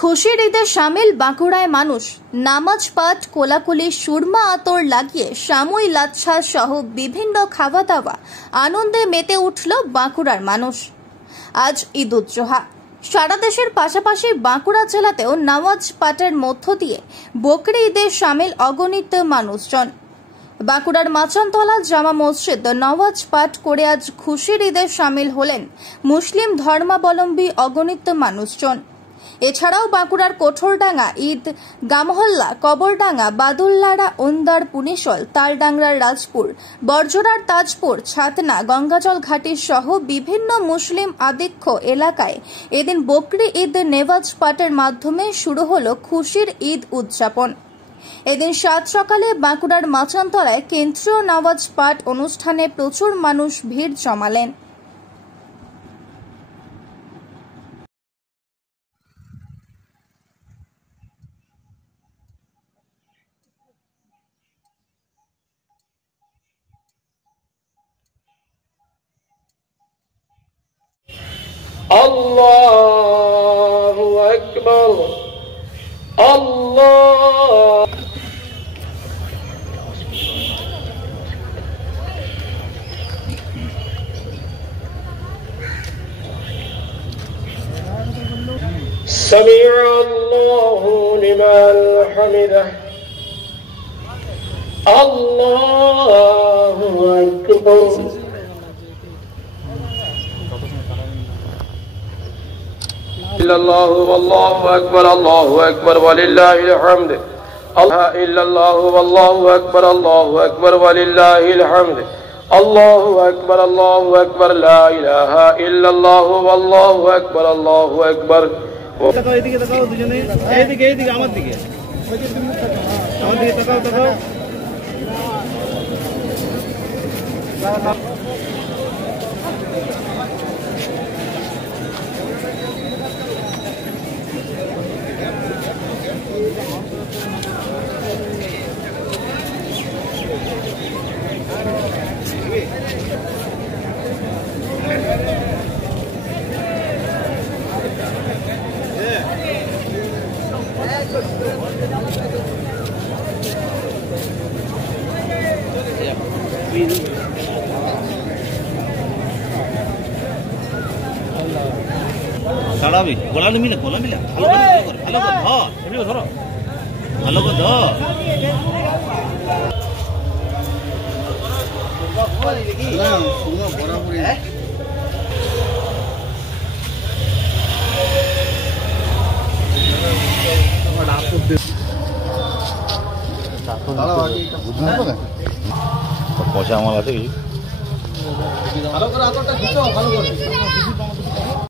খুশির ঈদে সামিল বাঁকুড়ায় মানুষ। নামাজ পাঠ, কোলাকুলি, সুরমা আতর লাগিয়ে সামুই লাচ্ছা সহ বিভিন্ন খাওয়া দাওয়া আনন্দে মেতে উঠল বাঁকুড়ার মানুষ। আজ ঈদ উদ জোহা। সারা দেশের পাশাপাশি বাঁকুড়া জেলাতেও নামাজ পাঠের মধ্য দিয়ে বকরি ঈদে সামিল অগণিত মানুষজন। বাঁকুড়ার মাচানতলা জামা মসজিদ নামাজ পাঠ করে আজ খুশির ঈদে সামিল হলেন মুসলিম ধর্মাবলম্বী অগণিত মানুষজন। এছাড়াও বাঁকুড়ার কোঠরডাঙ্গা, ঈদ গামহল্লা, কবরডাঙ্গা, বাদুল্লাড়া, ওন্দার, পুনিশল, তালডাংরার রাজপুর, বর্জরার তাজপুর, ছাতনা, গঙ্গাজল ঘাটি সহ বিভিন্ন মুসলিম আধিক্য এলাকায় এদিন বকরি ঈদ নেওয়াজ পাঠের মাধ্যমে শুরু হলো খুশির ঈদ উদযাপন। এদিন সাত সকালে বাঁকুড়ার মাচানতলায় কেন্দ্রীয় নামাজ পাঠ অনুষ্ঠানে প্রচুর মানুষ ভিড় জমালেন। Allahu Akbar, Allah. سمع الله لمن حمده. Allahu Akbar. الله والله أكبر الله أكبر ولله الحمد. الله إلا الله والله أكبر الله أكبر ولله الحمد. الله أكبر الله أكبر لا إله إلا الله والله أكبر الله أكبر. এদিকে তাকাও দুজনে, এইদিকে এইদিকে আমার দিকে তাকাও। দাঁড়াবি, গোলা মিলে ভালো করে ধর, ভালো করে ধর। পয়সা আমার আছে, ভালো করে